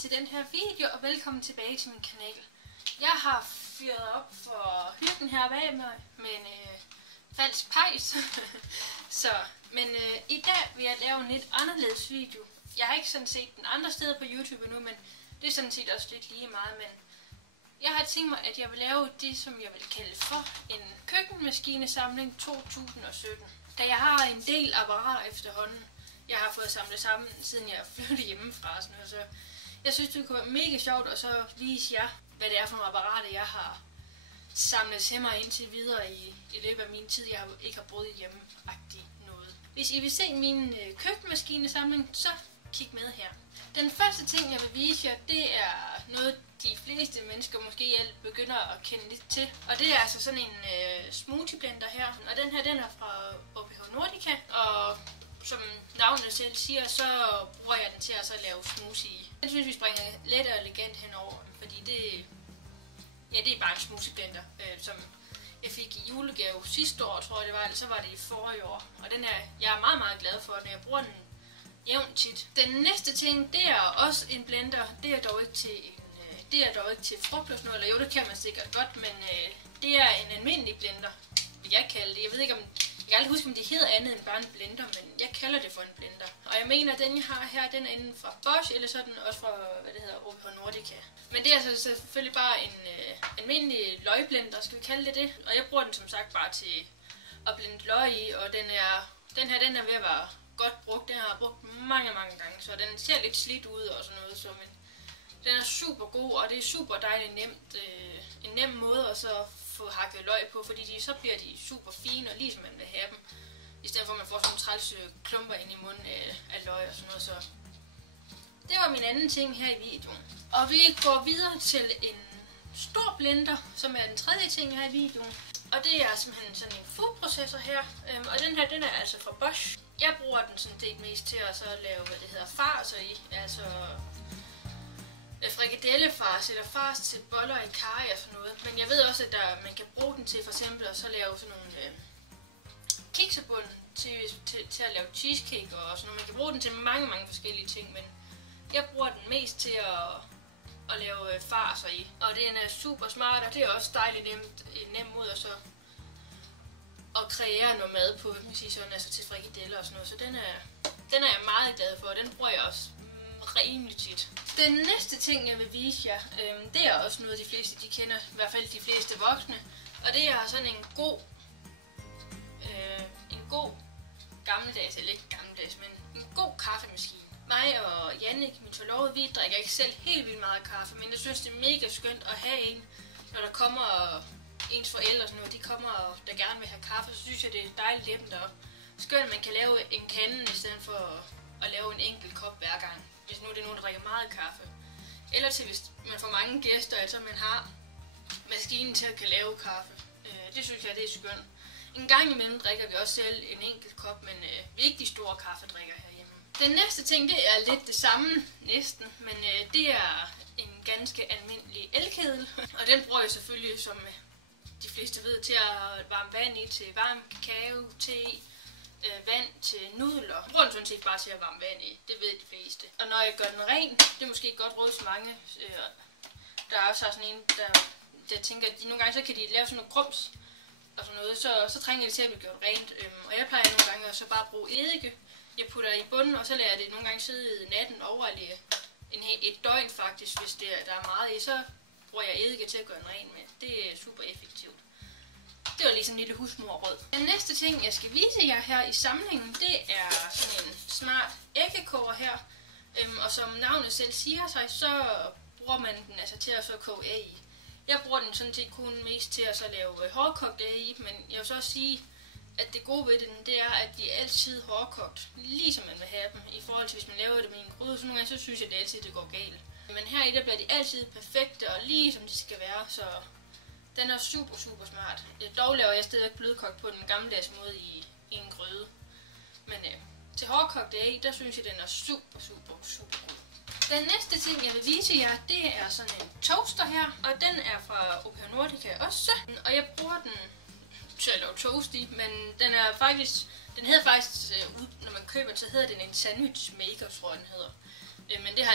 til den her video, og velkommen tilbage til min kanal. Jeg har fyret op for hyggen her bag mig med en falsk pejs. I dag vil jeg lave en lidt anderledes video. Jeg har ikke sådan set den andre steder på YouTube endnu, men det er sådan set også lidt lige meget. Men jeg har tænkt mig, at jeg vil lave det, som jeg vil kalde for en køkkenmaskinesamling 2017. Da jeg har en del apparater efterhånden, jeg har fået samlet sammen, siden jeg flyttede hjemmefra. Så jeg synes, det kunne være mega sjovt at så vise jer, hvad det er for nogle apparater, jeg har samlet til mig indtil videre i løbet af min tid, jeg ikke har boet hjemme-agtigt noget. Hvis I vil se min køkkenmaskinesamling, så kig med her. Den første ting, jeg vil vise jer, det er noget, de fleste mennesker måske begynder at kende lidt til. Og det er altså sådan en smoothieblender her. Og den her, den er fra OPH Nordica. Og som navnet selv siger, så bruger jeg den til at så lave smoothie i. Den synes vi springer let og elegant henover, fordi det er bare en smoothieblender, som jeg fik i julegave sidste år, tror jeg det var, eller så var det i forrige år. Og den her, jeg er meget, meget glad for den. Jeg bruger den jævnt tit. Den næste ting, det er også en blender. Det er dog ikke til frugtløsnød, eller jo, det kan man sikkert godt, men det er en almindelig blender, vil jeg kalde det. Jeg ved ikke, jeg kan aldrig huske, om det hedder andet end bare en blender, men jeg kalder det for en blender. Og jeg mener, at den jeg har her, den er enten fra Bosch, eller så er den også fra, OPH Nordica. Men det er altså selvfølgelig bare en almindelig løgblender, skal vi kalde det det. Og jeg bruger den som sagt bare til at blende løg i, og den er ved at være godt brugt. Den har jeg brugt mange, mange gange, så den ser lidt slidt ud og sådan noget. Men den er super god, og det er super dejligt nemt. En nem måde at så få hakket løg på, fordi så bliver de super fine, og ligesom man vil have dem. I stedet for at man får sådan nogle træls klumper ind i munden af løg og sådan noget. Så det var min anden ting her i videoen. Og vi går videre til en stor blender, som er den tredje ting her i videoen. Og det er simpelthen sådan en foodprocessor her. Og den her, den er altså fra Bosch. Jeg bruger den sådan set mest til at så lave, farser i. Altså frikadellefars eller fars til boller i karry og sådan noget. Men jeg ved også, at man kan bruge den til for eksempel at så lave sådan nogle kiksebund til at lave cheesecake og sådan noget. Man kan bruge den til mange, mange forskellige ting, men jeg bruger den mest til at lave farser i. Og den er super smart, og det er også dejligt nem måde at så at kreere noget mad på, hvis man siger sådan, altså til frikadeller og sådan noget. Så den er jeg meget glad for, og den bruger jeg også rimelig tit. Den næste ting, jeg vil vise jer, det er også noget, de fleste de kender, i hvert fald de fleste voksne. Og det er sådan en god gammeldags, eller ikke gammeldags, men en god kaffemaskine. Mig og Jannik, min forlovede, vi drikker ikke selv helt vildt meget kaffe, men jeg synes, det er mega skønt at have en, når der kommer ens forældre og sådan noget, de kommer og der gerne vil have kaffe, så synes jeg, det er dejligt nemt og skønt, at man kan lave en kande, i stedet for at lave en enkelt kop hver gang, hvis nu det er nogen, der drikker meget kaffe. Eller til, hvis man får mange gæster, altså man har maskinen til at kan lave kaffe. Det synes jeg, det er skønt. En gang imellem drikker vi også selv en enkelt kop, men vi er ikke de store kaffedrikker herhjemme. Den næste ting, det er lidt det samme, næsten, men det er en ganske almindelig elkedel. Og den bruger jeg selvfølgelig, som de fleste ved, til at varme vand i, til varm kakao, te, vand til nudler. Jeg bruger den sådan set bare til at varme vand i, det ved de fleste. Og når jeg gør den ren, det er måske et godt råd til mange, der også har sådan en, der tænker, at nogle gange så kan de lave sådan nogle grums og sådan noget, så trænger de til at blive gjort rent. Og jeg plejer nogle gange at så bare bruge eddike. Jeg putter i bunden, og så lader jeg det nogle gange sidde natten over, eller et døgn faktisk, hvis der er meget i, så bruger jeg eddike til at gøre den ren med. Det er super effektivt. Det var lige sådan en lille husmorråd. Den næste ting, jeg skal vise jer her i samlingen, det er sådan en smart æggekoger her. Og som navnet selv siger sig, så bruger man den altså til at så koge æg i. Jeg bruger den sådan set kun mest til at så lave hårdkogt æg i, men jeg vil så også sige, at det gode ved den, det er, at de er altid hårdkogt, ligesom man vil have dem. I forhold til, hvis man laver det med en gryde, så nogle gange så synes jeg, at det altid det går galt. Men her i der bliver de altid perfekte og lige som de skal være, så den er super, super smart. Dog laver jeg stadigvæk blødkogt på den gammeldags måde i en gryde. Men til hårdkogt æg, der synes jeg, den er super, super, super god. Den næste ting, jeg vil vise jer, det er sådan en toaster her. Og den er fra OPH Nordica også. Og jeg bruger den til at lave toast i, men den hedder faktisk, når man køber den, så hedder den en sandwich maker, tror jeg den hedder. Men det har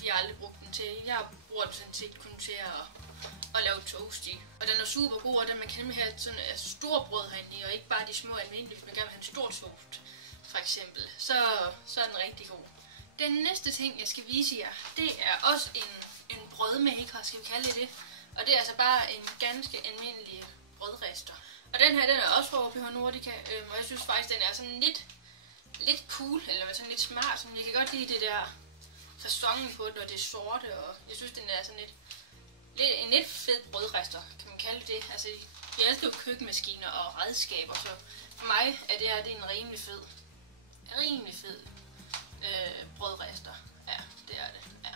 vi har aldrig brugt den til. Jeg bruger den sådan set kun til at lave toast i. Og den er super god, og den man kan nemlig have sådan et stort brød herinde i, og ikke bare de små almindelige. Hvis man gerne vil have en stor toast, for eksempel, så er den rigtig god. Den næste ting, jeg skal vise jer, det er også en brødmaker, skal vi kalde det. Og det er altså bare en ganske almindelig brødrester. Og den her, den er også fra OPH Nordica, og jeg synes faktisk, den er sådan lidt cool, eller sådan lidt smart. Sådan, jeg kan godt lide det der fasongen på den, og det sorte, og jeg synes, den er sådan en lidt fed brødrester, kan man kalde det. Altså, jeg elsker jo køkkenmaskiner og redskaber, så for mig er det her en rimelig fed brødrester. Ja, det er det. Ja.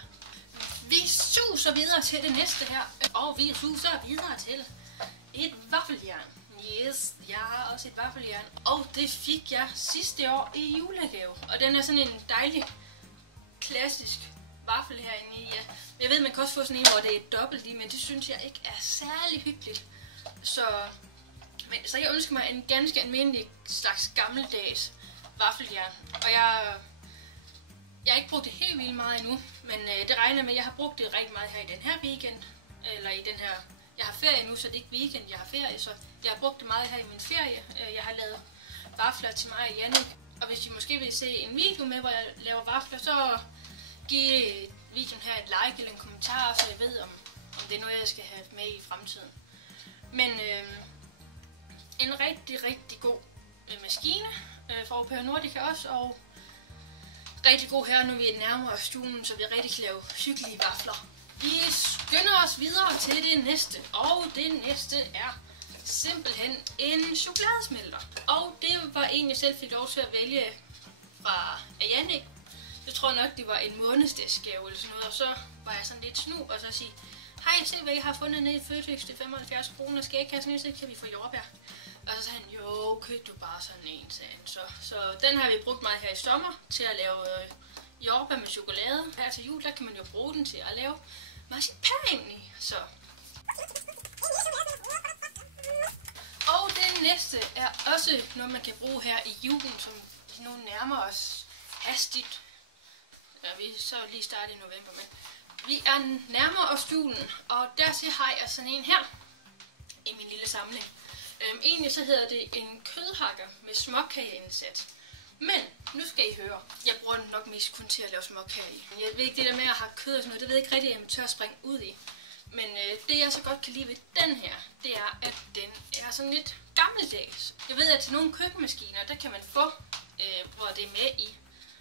Vi suser videre til det næste her, og vi suser videre til et vaffeljern. Yes, jeg har også et vaffeljern, og det fik jeg sidste år i julegave. Og den er sådan en dejlig, klassisk vaffel herinde i. Ja. Jeg ved, man kan også få sådan en, hvor det er dobbelt i, men det synes jeg ikke er særlig hyggeligt. Så jeg ønsker mig en ganske almindelig slags gammeldags vaffeljern. Og jeg har ikke brugt det helt vildt meget endnu, men det regner med, at jeg har brugt det rigtig meget her i den her weekend. Eller i den her... Jeg har ferie nu, så det er ikke weekend, jeg har ferie, så jeg har brugt det meget her i min ferie. Jeg har lavet vafler til mig og Jannik. Og hvis I måske vil se en video med, hvor jeg laver vafler, så giv videoen her et like eller en kommentar, så jeg ved, om det er noget, jeg skal have med i fremtiden. Men en rigtig, rigtig god maskine fra OPH Nordica også, og rigtig god her, når vi er nærmere stuen, så vi rigtig kan lave hyggelige vafler. Vi skynder os videre til det næste, og det næste er simpelthen en chokoladesmelter. Og det var en, jeg selv fik lov til at vælge fra Jannik. Jeg tror nok, det var en månedsdagsgave eller sådan noget, og så var jeg sådan lidt snu og så sige, hej, se hvad jeg har fundet nede i Føtex til 75 kroner, skal jeg ikke have sådan en, så kan vi få jordbær. Og så sagde han, jo, køb du bare sådan en, sagde han så. Så den har vi brugt meget her i sommer til at lave jordbær med chokolade. Her til jul, der kan man jo bruge den til at lave marcipan i. Så. Og det næste er også noget, man kan bruge her i julen, som nu nærmer os hastigt. Ja, vi så lige startet i november, men vi er nærmere os julen, og der har jeg sådan en her i min lille samling. Egentlig så hedder det en kødhakker med småkageindsat. Men nu skal I høre, jeg bruger den nok mest kun til at lave småkage i. Jeg ved ikke det der med at have kød og sådan noget, det ved jeg ikke rigtig, at jeg tør springe ud i. Men det jeg så godt kan lide ved den her, det er, at den er sådan lidt gammeldags. Jeg ved, at til nogle køkkenmaskiner, der kan man få, hvor det er med i.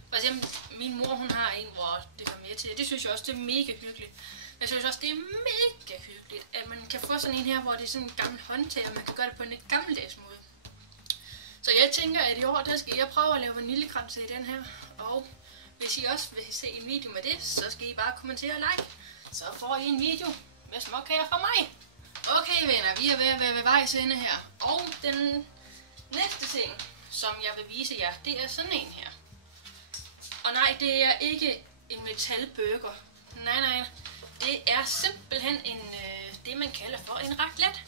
For eksempel, min mor hun har en, hvor det kommer med til. Det synes jeg også, det er mega hyggeligt. Jeg synes også, det er mega hyggeligt, at man kan få sådan en her, hvor det er sådan en gammel håndtag, og man kan gøre det på en lidt gammeldags måde. Så jeg tænker, at i år, der skal jeg prøve at lave vaniljekranse i den her. Og hvis I også vil se en video med det, så skal I bare kommentere og like. Så får I en video med småkager fra mig. Okay venner, vi er ved at være ved vejs ende her. Og den næste ting, som jeg vil vise jer, det er sådan en her. Og nej, det er ikke en metalburger. Nej. Det er simpelthen det, man kalder for en raclette.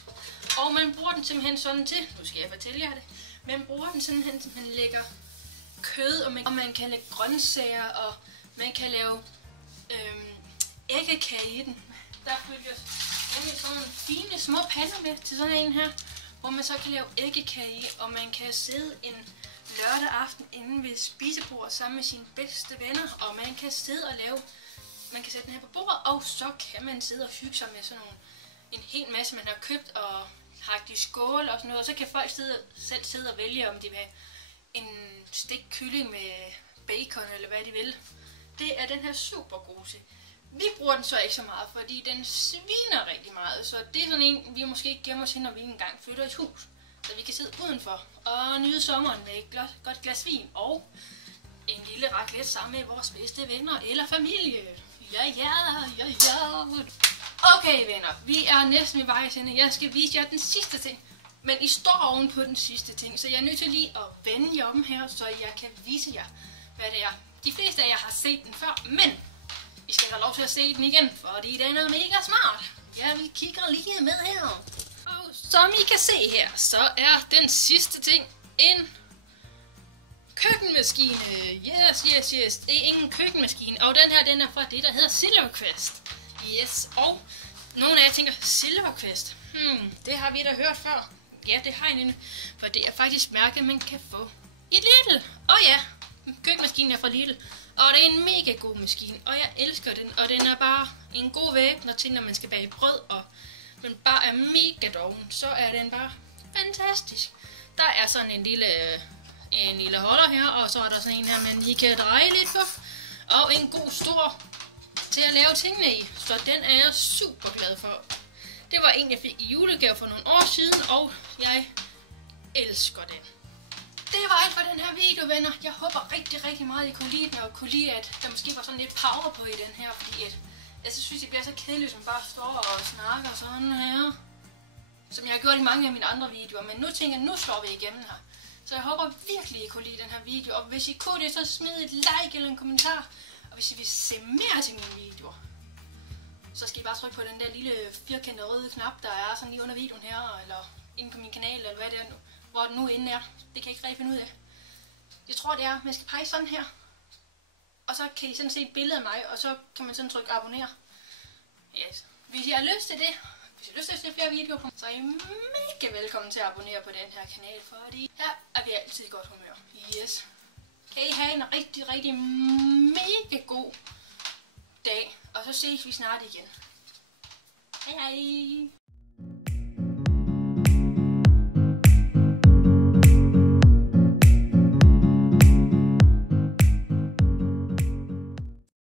Og man bruger den simpelthen sådan til, nu skal jeg fortælle jer det, man bruger den simpelthen, så man lægger kød, og man kan lægge grøntsager, og man kan lave æggekage i den. Der følger nemlig sådan nogle fine små pander med til sådan en her, hvor man så kan lave æggekage i, og man kan sidde en lørdag aften inde ved spisebordet sammen med sine bedste venner, og man kan sidde og lave, man kan sætte den her på bordet, og så kan man sidde og hygge sig med sådan en hel masse, man har købt og hagt i skål og sådan noget, og så kan folk selv sidde og vælge, om de vil have en stik kylling med bacon eller hvad de vil. Det er den her super god til. Vi bruger den så ikke så meget, fordi den sviner rigtig meget, så det er sådan en, vi måske gemmer os hen, når vi engang flytter et hus. Så vi kan sidde udenfor og nyde sommeren med et godt glas vin og en lille raclette sammen med vores bedste venner eller familie. Ja. Okay venner, vi er næsten ved vejs ende. Jeg skal vise jer den sidste ting. Men I står oven på den sidste ting, så jeg er nødt til lige at vende jer om her, så jeg kan vise jer, hvad det er. De fleste af jer har set den før, men I skal have lov til at se den igen, fordi den er mega smart. Ja, vi kigger lige med her. Og som I kan se her, så er den sidste ting en køkkenmaskine. Yes. Det er ingen køkkenmaskine. Og den her, den er fra det, der hedder Silverquest. Yes, og nogle af jer tænker, Silverquest. Det har vi da hørt før. Ja, det har jeg nemlig. For det er faktisk mærket, man kan få i Lidl. Og ja, køkkenmaskinen er fra Lidl. Og det er en mega god maskine, og jeg elsker den. Og den er bare en god væbner til, når man skal bage brød, og den bare er mega doven. Så er den bare fantastisk. Der er sådan en lille holder her, og så er der sådan en her, man lige kan dreje lidt på. Og en god stor til at lave tingene i. Så den er jeg super glad for. Det var en, jeg fik i julegave for nogle år siden, og jeg elsker den. Det var alt for den her video, venner. Jeg håber rigtig meget, I kunne lide den, og kunne lide, at der måske var sådan lidt power på i den her, fordi jeg synes, det bliver så kedeligt, som bare står og snakker sådan her. Som jeg har gjort i mange af mine andre videoer, men nu tænker jeg, nu slår vi igennem her. Så jeg håber virkelig, I kunne lide den her video, og hvis I kunne det, så smid et like eller en kommentar. Og hvis I vil se mere til mine videoer, så skal I bare trykke på den der lille firkantede røde knap, der er sådan lige under videoen her, eller inde på min kanal, eller hvad det er nu, hvor den nu inde er. Det kan jeg ikke rigtig finde ud af. Jeg tror, det er, man skal pege sådan her. Og så kan I sådan se et billede af mig, og så kan man sådan trykke abonner. Yes. Hvis I har lyst til det, hvis I har lyst til at se flere videoer på, så er I mega velkommen til at abonnere på den her kanal, fordi her er vi altid i godt humør. Yes. Kan I have en rigtig mega god dag, og så ses vi snart igen. Hej hej!